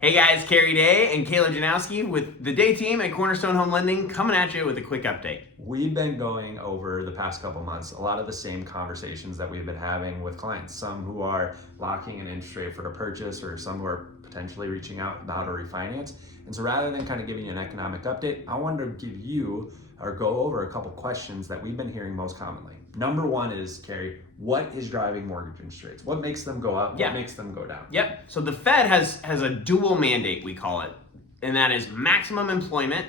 Hey guys, Kerry Day and Caleb Janowski with the Day team at Cornerstone Home Lending coming at you with a quick update. We've been going over the past couple months a lot of the same conversations that we've been having with clients, some who are locking an interest rate for a purchase or some who are potentially reaching out about a refinance. And so rather than kind of giving you an economic update, I wanted to give you or go over a couple questions that we've been hearing most commonly. Number one is, Kerry, what is driving mortgage interest rates? What makes them go up? What makes them go down? Yep. So the Fed has a dual mandate, we call it, and that is maximum employment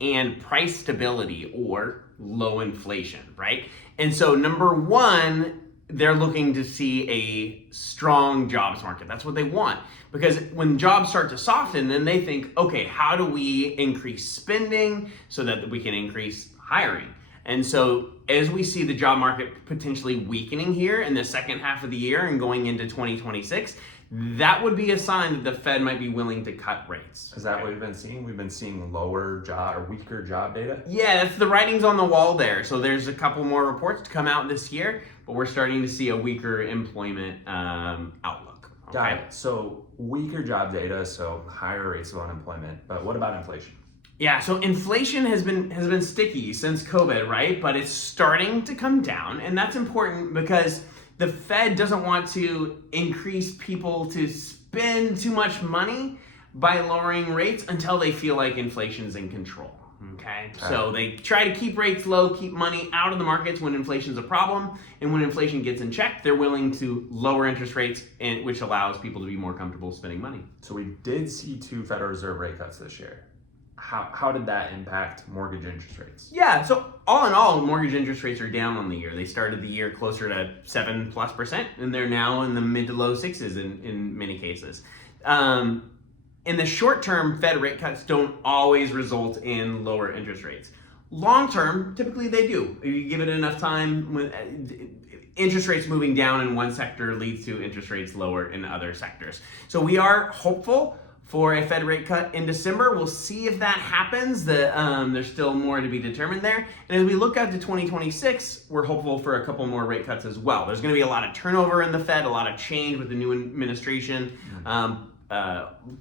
and price stability or low inflation, right? And so number one, they're looking to see a strong jobs market. That's what they want. Because when jobs start to soften, then they think, okay, how do we increase spending so that we can increase hiring? And so as we see the job market potentially weakening here in the second half of the year and going into 2026, that would be a sign that the Fed might be willing to cut rates. Is that what we've been seeing? We've been seeing lower job or weaker job data? Yeah, that's the writing's on the wall there. So there's a couple more reports to come out this year, but we're starting to see a weaker employment outlook. Okay? Got it. So weaker job data, so higher rates of unemployment. But what about inflation? Yeah, so inflation has been sticky since COVID, right? But it's starting to come down, and that's important because the Fed doesn't want to increase people to spend too much money by lowering rates until they feel like inflation's in control. Okay? So they try to keep rates low, keep money out of the markets when inflation's a problem, and when inflation gets in check, they're willing to lower interest rates, which allows people to be more comfortable spending money. So we did see 2 Federal Reserve rate cuts this year. How did that impact mortgage interest rates? Yeah, so all in all, mortgage interest rates are down on the year. They started the year closer to 7+%, and they're now in the mid to low sixes in many cases. In the short term, Fed rate cuts don't always result in lower interest rates. Long term, typically they do. If you give it enough time, interest rates moving down in one sector leads to interest rates lower in other sectors. So we are hopeful for a Fed rate cut in December. We'll see if that happens. There's still more to be determined there. And as we look out to 2026, we're hopeful for a couple more rate cuts as well. There's going to be a lot of turnover in the Fed, a lot of change with the new administration,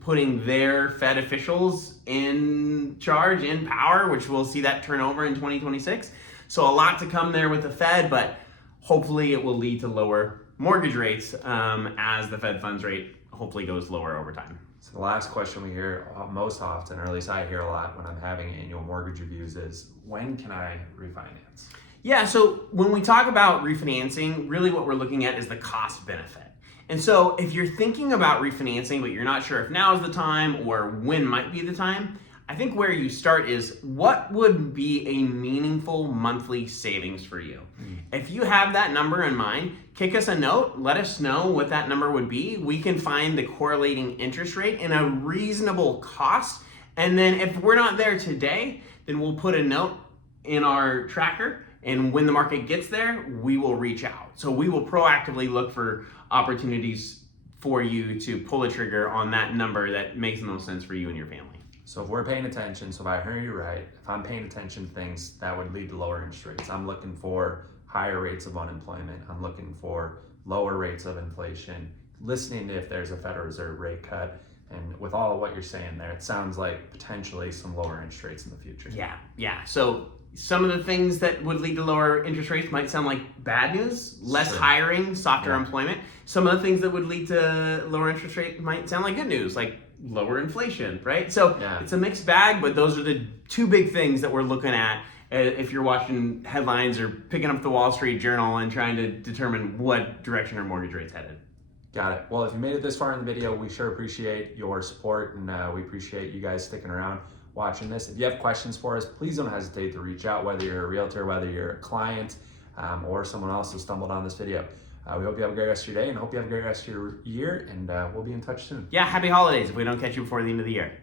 putting their Fed officials in charge, in power, which we'll see that turnover in 2026. So a lot to come there with the Fed, but hopefully it will lead to lower mortgage rates as the Fed funds rate hopefully goes lower over time. So the last question we hear most often, or at least I hear a lot when I'm having annual mortgage reviews, is when can I refinance? Yeah, so when we talk about refinancing, really what we're looking at is the cost benefit. And so if you're thinking about refinancing, but you're not sure if now is the time or when might be the time, I think where you start is what would be a meaningful monthly savings for you? If you have that number in mind, kick us a note, let us know what that number would be. We can find the correlating interest rate and a reasonable cost. And then if we're not there today, then we'll put a note in our tracker. And when the market gets there, we will reach out. So we will proactively look for opportunities for you to pull a trigger on that number that makes the most sense for you and your family. So if we're paying attention, so if I heard you right, if I'm paying attention to things that would lead to lower interest rates, I'm looking for higher rates of unemployment, I'm looking for lower rates of inflation, listening to if there's a Federal Reserve rate cut, and with all of what you're saying there, it sounds like potentially some lower interest rates in the future. Yeah. So some of the things that would lead to lower interest rates might sound like bad news, less hiring, softer employment. Some of the things that would lead to lower interest rate might sound like good news, like lower inflation, right? So it's a mixed bag, but those are the two big things that we're looking at if you're watching headlines or picking up the Wall Street Journal and trying to determine what direction our mortgage rate's headed. Got it. Well, if you made it this far in the video, we sure appreciate your support, and we appreciate you guys sticking around watching this. If you have questions for us, please don't hesitate to reach out, whether you're a realtor, whether you're a client, or someone else who stumbled on this video. We hope you have a great rest of your day and hope you have a great rest of your year, and we'll be in touch soon. Yeah, happy holidays if we don't catch you before the end of the year.